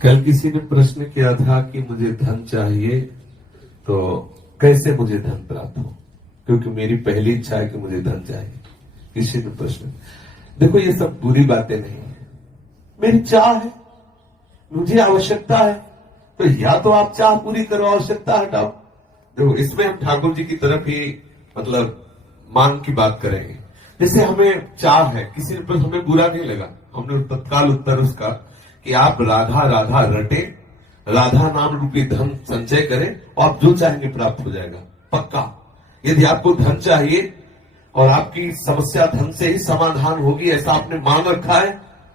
कल किसी ने प्रश्न किया था कि मुझे धन चाहिए तो कैसे मुझे धन प्राप्त हो, क्योंकि मेरी पहली इच्छा है कि मुझे धन चाहिए। किसी ने प्रश्न, देखो ये सब बुरी बातें नहीं है, मेरी चाह है, मुझे आवश्यकता है, तो या तो आप चाह पूरी करो, आवश्यकता हटाओ। देखो इसमें हम ठाकुर जी की तरफ ही मतलब मांग की बात करेंगे। जैसे हमें चाह है, किसी ने प्रश्न हमें बुरा नहीं लगा, हमने तत्काल उत्तर उसका कि आप राधा राधा रटे, राधा नाम रूपी धन संचय करें और आप जो चाहेंगे प्राप्त हो जाएगा पक्का। यदि आपको धन चाहिए और आपकी समस्या धन से ही समाधान होगी ऐसा आपने मान रखा है,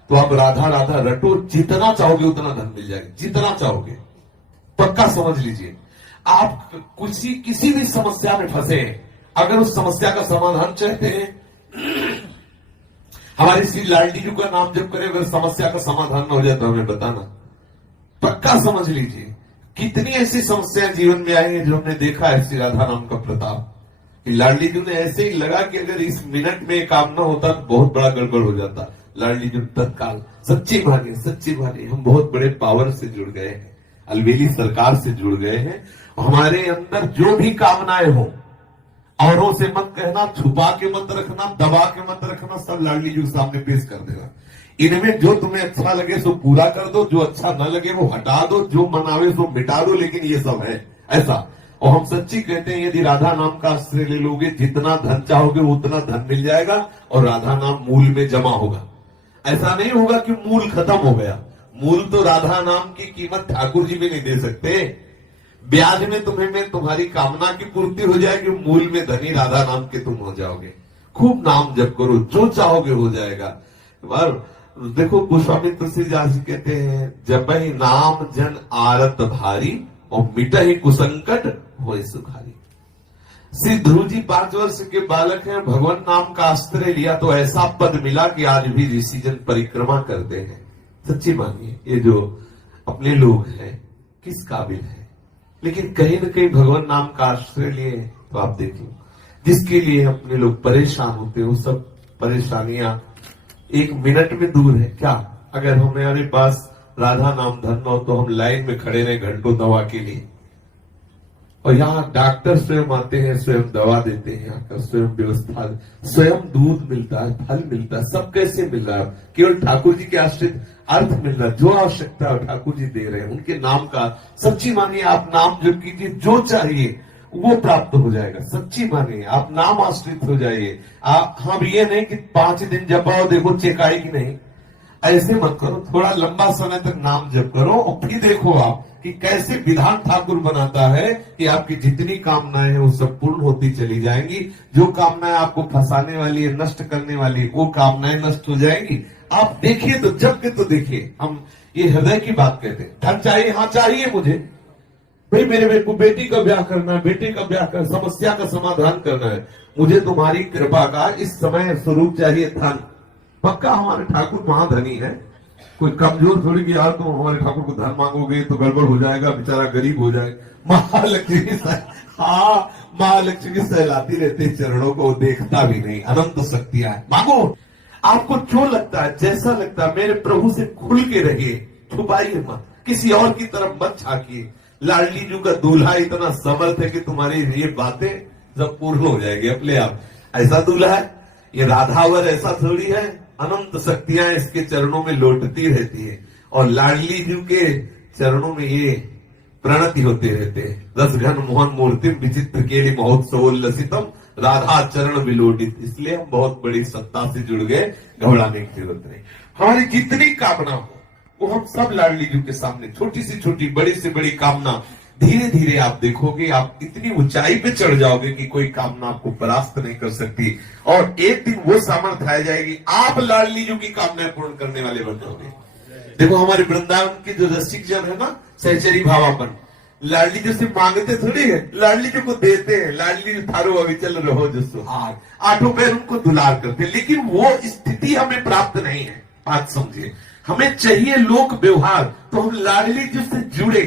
तो आप राधा राधा रटो, जितना चाहोगे उतना धन मिल जाएगा, जितना चाहोगे पक्का समझ लीजिए। आप किसी भी समस्या में फंसे, अगर उस समस्या का समाधान चाहते हैं, हमारी श्री लालजी जी का नाम जब करें, अगर समस्या का समाधान न हो जाए तो हमें बताना, पक्का समझ लीजिए। कितनी ऐसी समस्याएं जीवन में आई हैं जो हमने देखा है श्री राधा नाम का प्रताप। लाडली जी ने ऐसे ही लगा कि अगर इस मिनट में काम ना होता तो बहुत बड़ा गड़बड़ हो जाता। लाडली जी तत्काल सच्ची भानी हम बहुत बड़े पावर से जुड़ गए हैं, अलवेली सरकार से जुड़ गए हैं। हमारे अंदर जो भी कामनाएं हो, औरों से मत कहना, छुपा के मत रखना, दबा के मत रखना, सब लाडली जी के सामने पेश कर देना। इनमें जो तुम्हें अच्छा लगे सो पूरा कर दो, जो अच्छा न लगे वो हटा दो, जो मनावे सो मिटा दो, लेकिन ये सब है ऐसा। और हम सच्ची कहते हैं, यदि राधा नाम का आश्रय ले लोगे, जितना धन चाहोगे उतना धन मिल जाएगा और राधा नाम मूल में जमा होगा। ऐसा नहीं होगा कि मूल खत्म हो गया। मूल तो राधा नाम की कीमत ठाकुर जी भी नहीं दे सकते। ब्याज में तुम्हारी कामना की पूर्ति हो जाएगी, मूल में धनी राधा नाम के तुम हो जाओगे। खूब नाम जप करो, जो चाहोगे हो जाएगा। देखो गोस्वामी तुलसीदास जी कहते हैं, जब ही नाम जन आरत भारी और मिट ही कुसंकट हो सुखारी। श्री ध्रुव जी 5 वर्ष के बालक हैं, भगवान नाम का आश्रय लिया तो ऐसा पद मिला कि आज भी ऋषिजन परिक्रमा करते हैं। सच्ची मानिए, ये जो अपने लोग हैं किस काबिल है, लेकिन कहीं न कहीं भगवान नाम का आश्रय लिए तो आप देख लो, जिसके लिए अपने लोग परेशान होते हैं वो सब परेशानियां एक मिनट में दूर है। क्या अगर हमारे पास राधा नाम धन हो तो हम लाइन में खड़े रहे घंटों दवा के लिए, और यहाँ डॉक्टर स्वयं आते हैं, स्वयं दवा देते हैं, आकर स्वयं व्यवस्था, स्वयं दूध मिलता है, फल मिलता है, सब कैसे मिल रहा है? केवल ठाकुर जी के आश्रित अर्थ मिल रहा है। जो आवश्यकता है ठाकुर जी दे रहे हैं, उनके नाम का सच्ची मानिए, आप नाम जप कीजिए, जो चाहिए वो प्राप्त हो जाएगा। सच्ची मानिए, आप नाम आश्रित हो जाइए। आप हम ये नहीं कि 5 दिन जपाओ देखो चेक आएगी, नहीं, ऐसे मत करो। थोड़ा लंबा समय तक नाम जप करो और फिर देखो आप कि कैसे विधान ठाकुर बनाता है कि आपकी जितनी कामनाएं हैं वो सब पूर्ण होती चली जाएंगी। जो कामनाएं आपको फंसाने वाली है, नष्ट करने वाली है, वो कामनाएं नष्ट हो जाएंगी। आप देखिए तो, जब के तो देखिए। हम ये हृदय की बात कहते हैं। धन चाहिए, हाँ चाहिए मुझे, भाई मेरे को बेटी का ब्याह करना है, बेटे का ब्याह कर, समस्या का समाधान करना है, मुझे तुम्हारी कृपा का इस समय स्वरूप चाहिए धन। पक्का हमारे ठाकुर महाधनी है, कोई कमजोर थोड़ी कि यार तुम हमारे ठाकुर को धन मांगोगे तो गड़बड़ हो जाएगा, बेचारा गरीब हो जाएगा। महालक्ष्मी हाँ, महालक्ष्मी सहलाती रहती चरणों को, देखता भी नहीं, अनंत शक्तियां है। मांगो, आपको जो लगता है, जैसा लगता है, मेरे प्रभु से खुल के रहिए, छुपाइए मत, किसी और की तरफ मत झांकिए। लाडली जी का दूल्हा इतना समर्थ है कि तुम्हारी ये बातें सब पूर्ण हो जाएगी अपने आप। ऐसा दूल्हा है, ये राधावर ऐसा थोड़ी है, अनंत शक्तियां इसके चरणों में लौटती रहती है और लाडली जी के चरणों में ये प्रणति होते रहते हैं। रस घन मोहन मूर्ति विचित्र केली महोत्सवोल्लसितम राधा चरण विलोडित। इसलिए हम बहुत बड़ी सत्ता से जुड़ गए, घबराने की जरूरत नहीं। हमारी जितनी कामना हो वो हम सब लाडली जी के सामने, छोटी से छोटी, बड़ी से बड़ी कामना, धीरे धीरे आप देखोगे आप इतनी ऊंचाई पे चढ़ जाओगे कि कोई कामना आपको परास्त नहीं कर सकती। और एक दिन वो सामर्थ्य आ जाएगी, आप लाडली जी की कामनाएं पूर्ण करने वाले बन जाओगे। देखो हमारे वृंदावन के जो रसिक जन है ना, सहचरी भावापन, लाडली जी से मांगते थोड़ी है, लाडली जी को देते हैं। लाडली जी थारो अविचल रहो जो सुहाग, आठों पैर उनको दुलार करते, लेकिन वो स्थिति हमें प्राप्त नहीं है। बात समझिए, हमें चाहिए लोक व्यवहार, तो हम लाडली जी से जुड़े,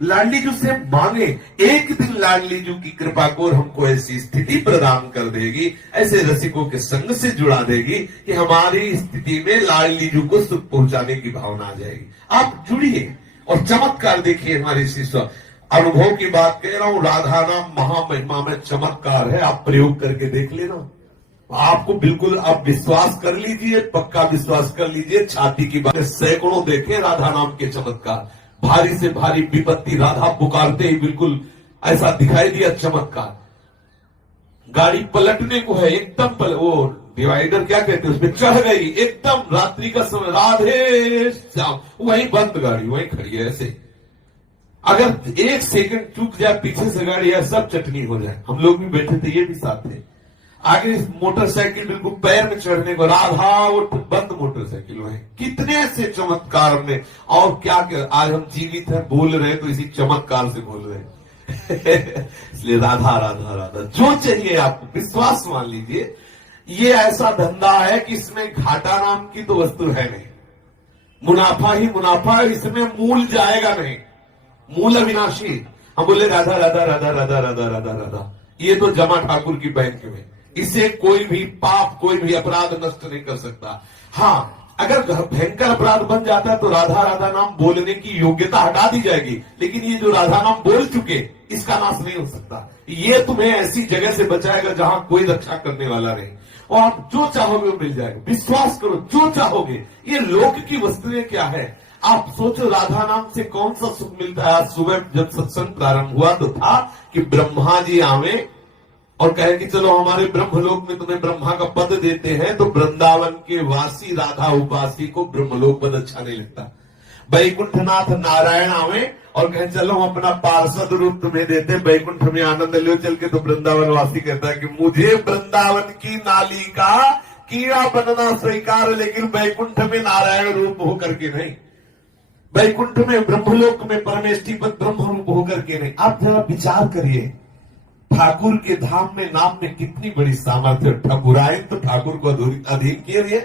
लाडली जी से मांगे। एक दिन लाडली जी की कृपा को हमको ऐसी स्थिति प्रदान कर देगी, ऐसे रसिकों के संग से जुड़ा देगी कि हमारी स्थिति में लाडली जी को सुख पहुंचाने की भावना आ जाएगी। आप जुड़िए, और चमत्कार देखिए हमारे शिष्य, अनुभव की बात कह रहा हूं, राधा नाम महामहिमा में चमत्कार है। आप प्रयोग करके देख लेना, आपको बिल्कुल आप विश्वास कर लीजिए, पक्का विश्वास कर लीजिए, छाती की बात। सैकड़ों देखे राधा नाम के चमत्कार, भारी से भारी विपत्ति राधा पुकारते ही बिल्कुल ऐसा दिखाई दिया चमत्कार। गाड़ी पलटने को है, एकदम वो डिवाइडर क्या कहते हैं उसमें चढ़ गई, एकदम रात्रि का समय, राधे श्याम, वहीं बंद गाड़ी वहीं खड़ी है। ऐसे अगर एक सेकंड चूक जाए पीछे से गाड़ी है, सब चटनी हो जाए। हम लोग भी बैठे थे, ये भी साथ थे। आगे मोटरसाइकिल बिल्कुल पैर में चढ़ने को, राधा वो बंद मोटरसाइकिल है। कितने ऐसे चमत्कार हमने, और क्या क्या आज हम जीवित हैं, बोल रहे हैं तो इसी चमत्कार से बोल रहे हैं। इसलिए राधा राधा राधा, जो चाहिए आपको विश्वास मान लीजिए। ये ऐसा धंधा है कि इसमें घाटा नाम की तो वस्तु है नहीं, मुनाफा ही मुनाफा, इसमें मूल जाएगा नहीं, मूल अविनाशी। हम बोले राधा राधा राधा राधा राधा राधा राधा, ये तो जमा ठाकुर की बैंक में, इसे कोई भी पाप कोई भी अपराध नष्ट नहीं कर सकता। हाँ, अगर भयंकर अपराध बन जाता है तो राधा राधा नाम बोलने की योग्यता हटा दी जाएगी, लेकिन ये जो राधा नाम बोल चुके इसका नाश नहीं हो सकता। ये तुम्हें ऐसी जगह से बचाएगा जहां कोई रक्षा करने वाला नहीं, और आप जो चाहोगे वो मिल जाएगा। विश्वास करो, जो चाहोगे। ये लोक की वस्तुएं क्या है, आप सोचो राधा नाम से कौन सा सुख मिलता है। आज सुबह जब सत्संग प्रारंभ हुआ तो था कि ब्रह्मा जी आवे और कहे कि चलो हमारे ब्रह्मलोक में तुम्हें ब्रह्मा का पद देते हैं, तो वृंदावन के वासी राधा उपासी को ब्रह्मलोक पद अच्छा नहीं लगता। वैकुंठनाथ नारायण आवे और कहे चलो हम अपना पार्षद रूप तुम्हें देते, वैकुंठ में आनंद लो चल के, तो वृंदावन वासी कहता है कि मुझे वृंदावन की नाली का कीड़ा बनना स्वीकार, लेकिन वैकुंठ में नारायण रूप होकर के नहीं, वैकुंठ में ब्रह्मलोक में परमेष्ठी पद ब्रह्म रूप होकर के नहीं। आप जरा विचार करिए, ठाकुर के धाम में नाम में कितनी बड़ी सामर्थ्य। ठाकुरायन तो ठाकुर को अधीन किए हुए,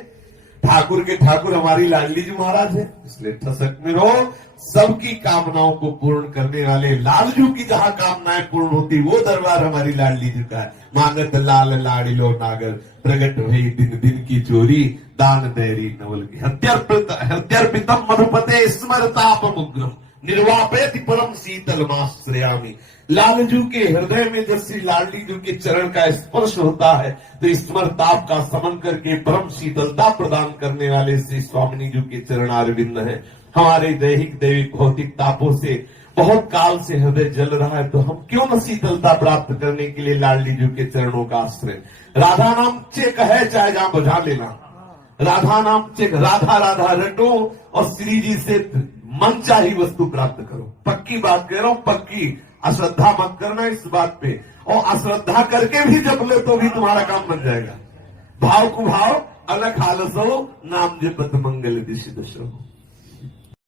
ठाकुर के ठाकुर हमारी लाडली जी महाराज है। इसलिए ठसक में रहो, सबकी कामनाओं को पूर्ण करने वाले लालजू की जहां कामनाएं पूर्ण होती वो दरबार हमारी लाडली जी का है। मांगत लाल लाडिलो नागर, प्रगट भई दिन दिन की चोरी, दान दैरी नवल की हत्यार्पितम मधुपते स्मरतापमुग्रम, निर्वापेति परम शीतल माश्रयामि। लालजू के हृदय में जब श्री लाडली जू के चरण का स्पर्श होता है तो स्मर ताप का समन करके परम शीतलता प्रदान करने वाले श्री स्वामिनी जू के चरणारविंद है। हमारे दैहिक दैविक भौतिक तापों से बहुत काल से हृदय जल रहा है, तो हम क्यों न शीतलता प्राप्त करने के लिए लाडली जू के चरणों का आश्रय। राधा नाम चेक है, चाहे जहां बजा लेना, राधा नाम चेक, राधा राधा रटो और श्री जी से मन चाही वस्तु प्राप्त करो। पक्की बात कह रहा हूं, पक्की, अश्रद्धा मत करना इस बात पे, और अश्रद्धा करके भी जप ले तो भी तुम्हारा काम बन जाएगा। भाव कुभाव अलग हालस हो, नाम जपत मंगल दिशि दशो।